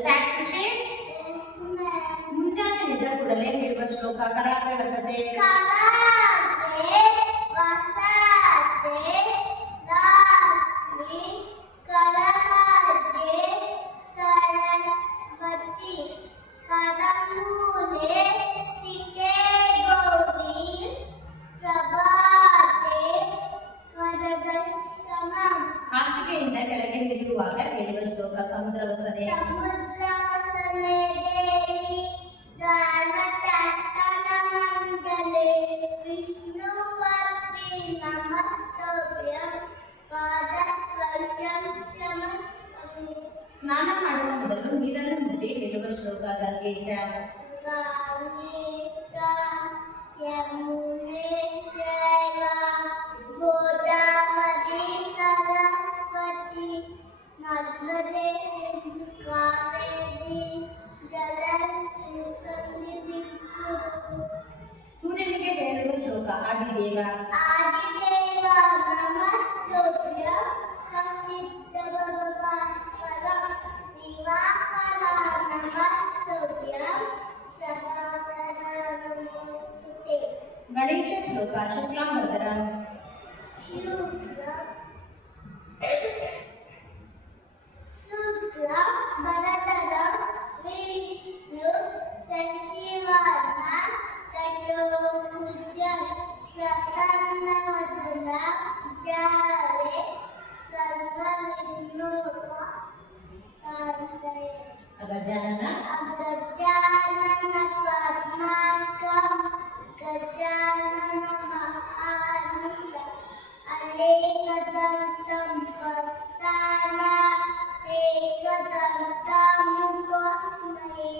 Start ಖುಷಿ. ಮುಂಜಾನೆ ಎದ್ದ ಕೂಡಲೇ ಹೇಳುವ ಶ್ಲೋಕ ಕನ್ನಡ ರಸತೆ. ಹಾಸಿಗೆಯಿಂದ ಕೆಳಗೆ ಇಳಿಯುವಾಗ ಹೇಳುವ ಶ್ಲೋಕ ಸಮುದ್ರ ವಸನೆ. ಸ್ನಾನ ಮಾಡುವ ಮೊದಲು ನೀರನ್ನು ಮುಟ್ಟಿ ಹೇಳುವ ಶ್ಲೋಕ ಗಂಗೆಚ. ಸೂರ್ಯನಿಗೆ ಹೇಳುವ ಶ್ಲೋಕ ಆದಿದೇವ. ಗಣೇಶ ಶ್ಲೋಕ ಶುಕ್ಲಾಂಬರಧರಂ. ವಿಷ್ಣು ಸಶಿವನ ಚತುರ್ಭುಜ ಪ್ರಸನ್ನವದನ ಜಾರೆ ಸರ್ವವಿಘ್ನೋಪ ಶಾಂತಯೇ. ಅಗಜಾನನ ಪದ್ಮಾರ್ಕಂ ಗಜಾನನ ಮಹಾನಿಶ ಅನೇಕದಂತಂ ಭಕ್ತಾನ ಏಕದಂತಂ ಉಪಾಸ್ಮಯೇ.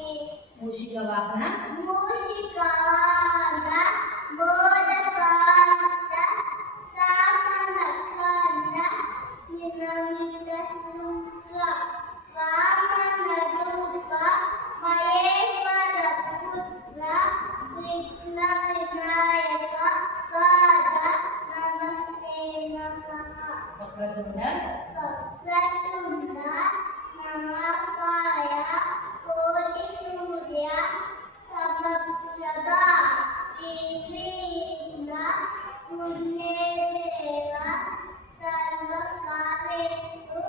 ಮೂಷಿಕ ವಾಹನ ಮೂಷಿಕಾನ ಬೋಧಕಾಂತ ಸಾಮನಕನ ನಿನಮಿತ ಸೂತ್ರ ವಾಮನ ರೂಪ ಮಹೇಶ್ವರ ಪುತ್ರ ವಿಘ್ನ ವಿನಾಯಕ ಪಾದ ನಮಸ್ತೆ ನಮಃ. ವಕ್ರತುಂಡ ವಕ್ರತುಂಡ ನಮಃಕಾಯ ಕೋಟಿ ಸೂರ್ಯ ಸಮಪ್ರಭ ನಿರ್ವಿಘ್ನ ಪುಣ್ಯದೇವ ಸರ್ವಕಾರ್ಯೇಷು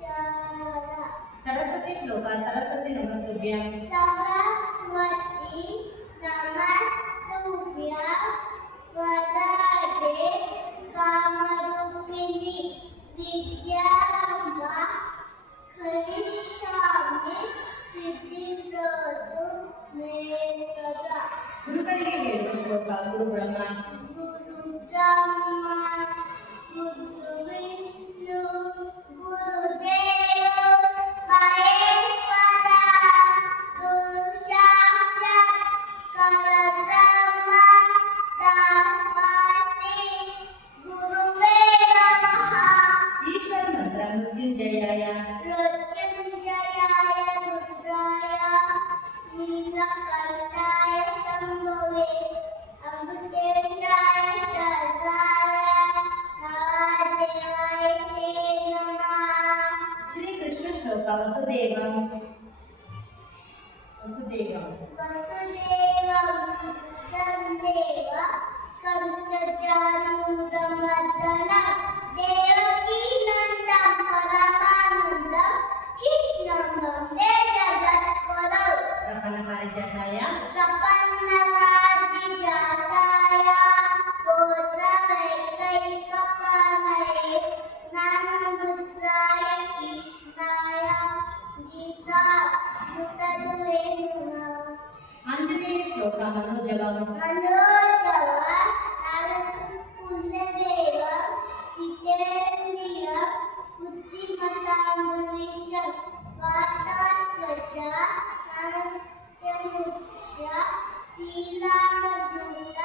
ಸರ್ವದಾ. ಸರಸ್ವತಿ ಶ್ಲೋಕ ಸರಸ್ವತಿ ನಮಸ್ತುಭ್ಯಂ. ಸರಸ್ವತಿ ನಮಸ್ತುಭ್ಯಂ ವರದೆ ಕಾಮರೂಪಿಣಿ ವಿದ್ಯಾರಂಭ ಕರಿಷ್ಯಾಮಿ ಸಿದ್ಧಿಪ್ರದು ಮೇ ಸದಾ. ಗುರುಗಳಿಗೆ ಹೇಳುವ ಶ್ಲೋಕ ಗುರು ಬ್ರಹ್ಮ. ಗುರು ಬ್ರಹ್ಮ ಗುರು ವಿಷ್ಣು ಗುರುದೇವ ಮಹೇಶ್ವರ ಗುರು ಸಾಕ್ಷಾತ್ ಪರಬ್ರಹ್ಮ ತಸ್ಮೈ ಗುರುವೇ ನಮಃ. ಈಶ್ವರ ಮಂತ್ರ ಮೃತ್ಯುಂಜಯಾಯ. ಮೃತ್ಯುಂಜಯಾಯ ರುದ್ರಾಯ ನೀಲಕಂಠಾಯ ಶಂಭವೇ ಅಮೃತೇಶಾಯ ಶರ್ವಾಯ ನವದೇವಾಯ ತೇ ನಮಃ. ಶ್ರೀಕೃಷ್ಣ ಶ್ಲೋಕ ವಸುದೇವಂ. ವಸುದೇವಂ ವಸುದೇವಂ ಸುತಂ ದೇವ ಕಂಚಚಾನೂರಮರ್ದನ ದೇವಕೀ ನಂದಂ ಪರಮಾನಂದಂ ಕೃಷ್ಣಂ ವಂದೇ ಜಗದ್ಗುರೌ. ಪ್ರಪನ್ನ ಪಾರಿಜಾತಾಯ. ಪ್ರಪನ್ನವಾದಿಜಾತಾಯ ಗೋತ್ರವೈಕೈಕಪಾಲಯೇ ಜ್ಞಾನಮುದ್ರಾಯ ಕೃಷ್ಣಾಯ ಗೀತಾಮೃತದುವೇ ನಮಃ. ಆಂಜನೇಯ ಶ್ಲೋಕ ಮನೋಜವಂ. ಮನೋಜವ ಕುಲದೇವ ಹಿತೇಂದ್ರಿಯ ಬುದ್ಧಿಮತಾಂಬರೀಷ ವಾತಾತ್ಮಜ ಅನಂತಮೂರ್ತ ಶೀಲಾಮಧೂತ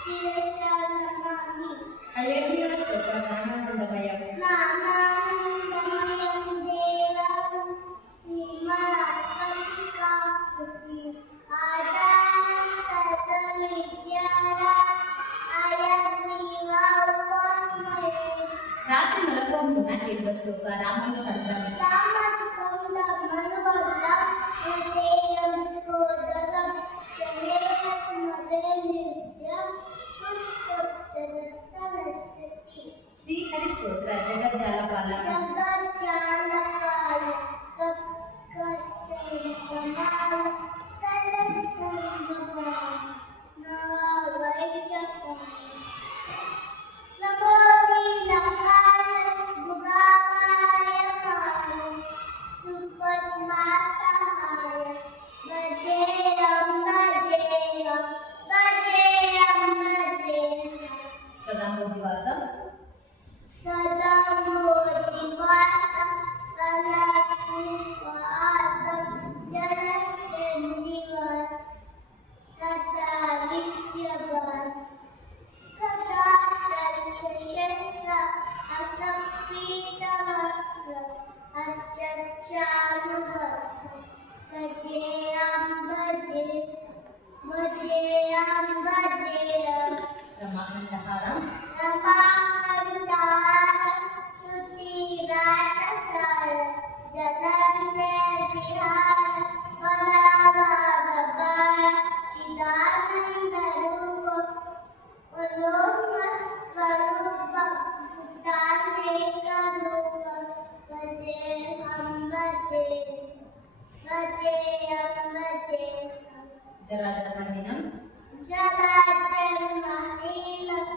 ಶಿವಶರಣಮಾಮಿ. ಅಯೋಧ್ಯೆಯ ಶ್ಲೋಕ ಜ್ಞಾನಾನಂದಮಯಂ. ಜ್ಞಾನಾನಂದಮಯಂ ದೇವಂ ಹಿಮಾಸ್ಪಟಿಕಾಕೃತಿ ಆದಾನ ಸರ್ವವಿದ್ಯಾರ ಅಯಗ್ರೀವ ಉಪಾಸ್ಮಯೇ. ರಾತ್ರಿ ಮಲಗುವ ಮುನ್ನ ಹೇಳುವ ಶ್ಲೋಕ ರಾಮಸ್ಕಂದಂ. ರಾಮಸ್ಕಂದ ಮನುವಂತ రమాకంఠహారం జరాజరమహినం జలజన్మహీనం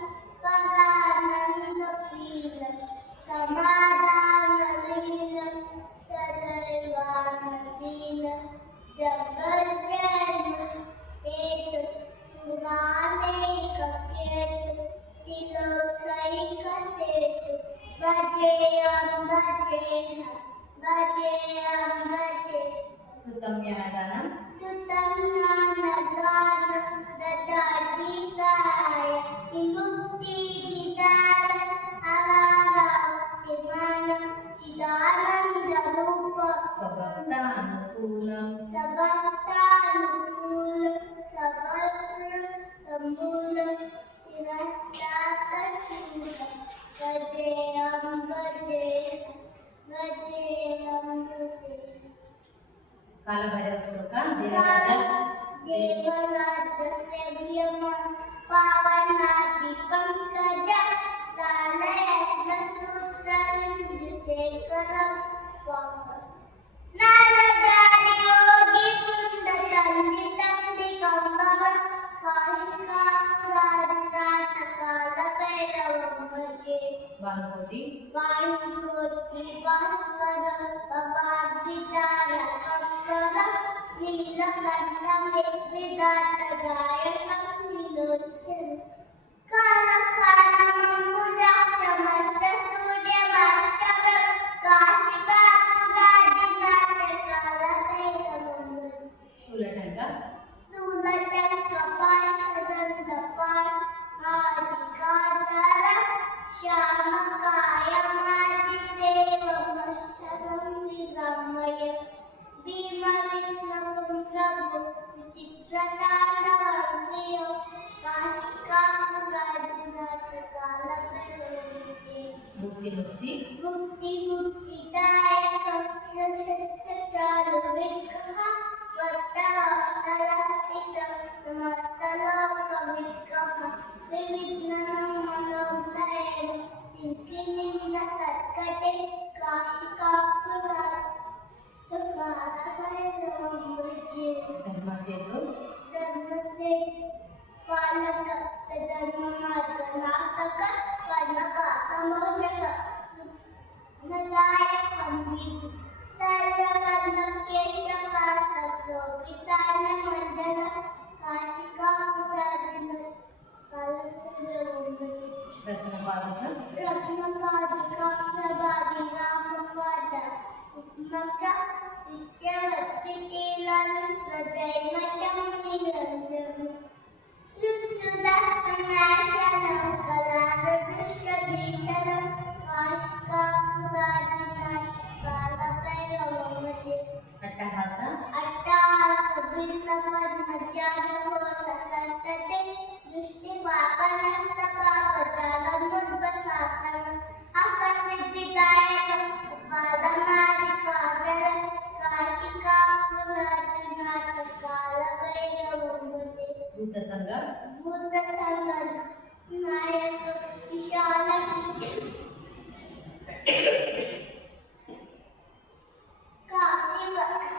పదానందపీలం సమాధానలీలం సదైవానందీలం జగజ్జన్మ హేతు సురానేక కేతు తిలోకైక సేతు భజేయం భజేహ భజేయం భజే ఉత్తమ్యాదానం స్వభక్తానుకూలం కాలభైరవ శ్లోక దేవరాజ देवराजस्य व्योमं पावनाति पंकज लालयज्ञसूत्रविन्दुशेखरं नारदारि योगी पुण्डतन्दितं दिगम्बरं काशिकापुरादिनाथकालभैरवं भजे వానుకోటి वायुकोटि भास्वरं भवाद्वितारकं नीलकण्ठं विस्मितार्थदायकं निलोचनं कालकालमम्बुजाक्षमस्य सूर्यवाच्यवं काशिकापुरादिनाथकालभैरवं శూలటంక स्थूलटङ्कपार्श्वदन्तपान् आदिकातर श्यामकायमादिदेवमशरं निरामय भीमविष्णुं प्रभु विचित्रताण्डवं श्रियं काशिकापुरादिनाथकालभैरवं ముక్తి ముక్తి मुक्तिदायकं यशच्चारुविग्रहः वट्टवास्तलस्थितं नमस्तलोकविग्रहः विविघ्नं मनोभयेन किङ्किणीं सत्कटे काशिकापुरादिनाथकालभैरवं भजे ధర్మసేతు धर्मसे पालक धर्ममार्गनाशक वर्णपासमोषक नदायकं विदु सर्ववर्णं केशपाशोभितानमण्डल काशिकापुरादिनाथकालभैरवं भजे రత్నపాదుక रत्नपादिका प्रभाति रामपाद उपमक नित्यवत्तिलानुस्वदैवतं निरञ्जनम् युत्सुदत्तनाशनं कलादृश्यभीषणं काशिकापुरादिनाथकालभैरवं भजे అట్టహాస अट्टासबिल्लपद्मजालकोससन्तते दृष्टिपापनष्टपापजालमुद्भसासनं हससिद्धिदायकं बालनादिकादरं काशिकापुरादिनाथकालभैरवं भजे భూత సంఘ भूतसङ्गं नायक विशालकी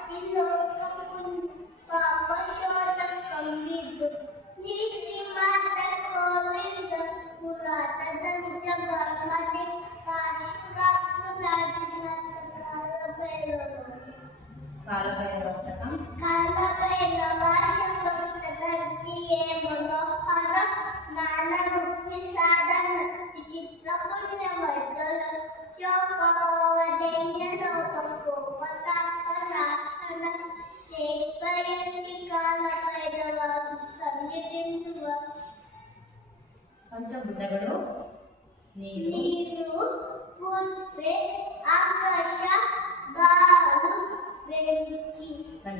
काशिवस्तिलोकं पापशोधकं विदु नीतिमातर्गोविन्दं पुरातनं जगन्मते काशिकापुरादिनाथकालभैरवं కాలభైరవష్టకం कालभैरवाशकं तदन्तिये मनोहरं ज्ञानमुक्तिसाधनं विचित्रपुण्यवर्धनं शोकमोहदैन्यलोकं कोपतापनाशनं तेपयन्ति कालभैरवं सन्निधिं పంచబుద్ధగడు నీరు నీరు పృథ్వీ ఆకాశ గాలి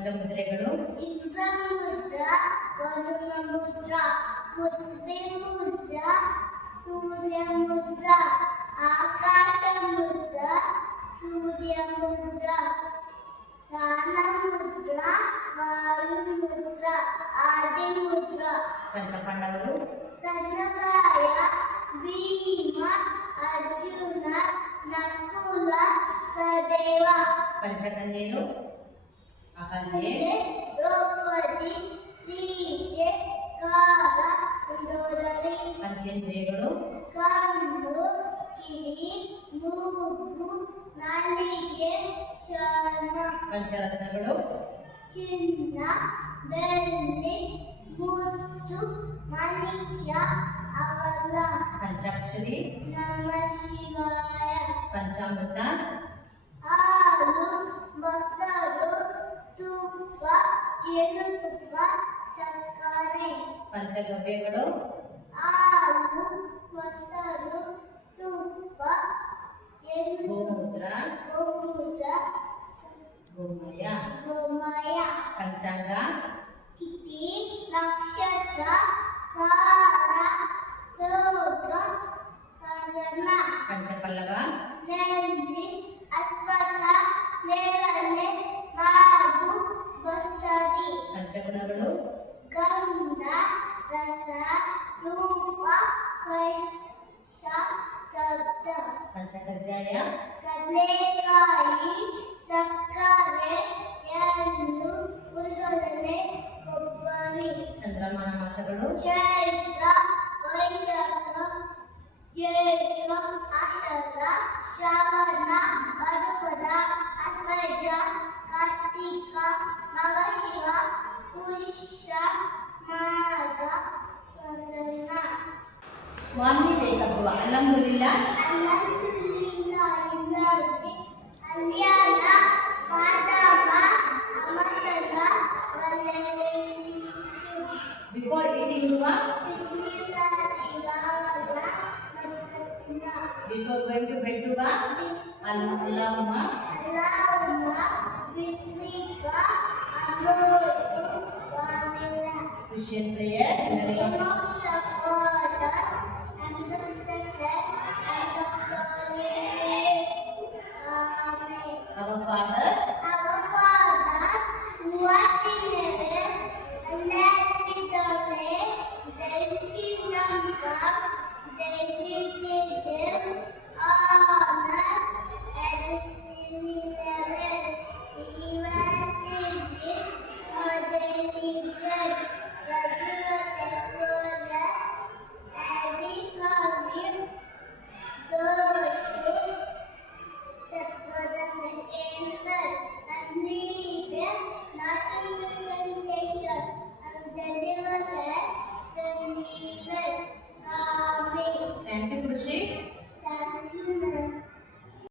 ಪಂಚಮುದ್ರೆಗಳು ಇಂದ್ರ ಮುದ್ರ ವರುಣ ಮುದ್ರ ಪೃಥ್ವಿ ಮುದ್ರ ಸೂರ್ಯ ಮುದ್ರ ಆಕಾಶ ಮುದ್ರ ಸೂರ್ಯ ಮುದ್ರ ಜ್ಞಾನ ಮುದ್ರ ವಾಯು ಮುದ್ರ ಆದಿ ಮುದ್ರ ಪಂಚಪಾಂಡವರು ಧನರಾಯ ಭೀಮ ಅರ್ಜುನ ನಕುಲ ಸದೇವ ಪಂಚಕನ್ಯರು ಅಹಲ್ಯೆ ದ್ರೌಪದಿ ಸೀತೆ ಕಾರ ಕುಂದೋದರಿ ಪಂಚೇಂದ್ರಿಯಗಳು ಕಣ್ಣು ಕಿವಿ ಮೂಗು ನಾಲಿಗೆ ಚರ್ಮ ಪಂಚರತ್ನಗಳು ಚಿನ್ನ ಬೆಳ್ಳಿ ಮುತ್ತು ಮಾಣಿಕ್ಯ ಅವಲ ಪಂಚಾಕ್ಷರಿ ನಮಃ ಶಿವಾಯ ಪಂಚಾಮೃತ ಹಾಲು ಮೊಸರು ತುಪ್ಪ ಜೇನುತುಪ್ಪ ಸಕ್ಕರೆ ಪಂಚಗವ್ಯಗಳು ಹಾಲು ಮೊಸರು ತುಪ್ಪ ಗೋಮೂತ್ರ ಗೋಮೂತ್ರ ಗೋಮಯ ಗೋಮಯ ಪಂಚಾಂಗ ತಿಥಿ ನಕ್ಷತ್ರ ವಾರ ಯೋಗ ಕಾರಣ ಪಂಚಪಲ್ಲವ ನೆಲ್ಲಿ ಅಶ್ವತ್ಥ ನೇರಳೆ ಮಾಗು ಬಸರಿ ಪಂಚಗುಣಗಳು ಗಂಧ ರಸ ರೂಪ ಸ್ಪರ್ಶ ಶಬ್ದ ಪಂಚಕಜ್ಜಾಯ ಕಡಲೆಕಾಯಿ ಸಕ್ಕರೆ ಎಳ್ಳು ಹುರುಗಡಲೆ ಕೊಬ್ಬರಿ ಚಂದ್ರಮಾನ ಮಾಸಗಳು ಚೈತ್ರ ವೈಶಾಖ ಜ್ಯೇಷ್ಠ ಆಷಾಢ ಶ್ರಾವಣ ಭಾದ್ರಪದ ಆಶ್ವಯುಜ ಕಾರ್ತಿಕ ಮಗಶಿರ ಪುಷ್ಯ ಮಾಘ ಫಲ್ಗುಣ ಮಾರ್ನಿಂಗ್ ವೇಕಪ್ ಅಲ್ಹಮ್ದುಲಿಲ್ಲಾ alhamdulillah illahi aliyana qadama amatana walayhi before eating ದುವಾ ಬಿಫೋರ್ ಗೋಯಿಂಗ್ ಟು ಬೆಡ್ ದುವಾ ಅಲ್ಲಾಹುಮ್ಮ ಕ್ರಿಶ್ಚಿಯನ್ ಪ್ರೇಯರ್ ಎಲ್ಲರಿಗೂ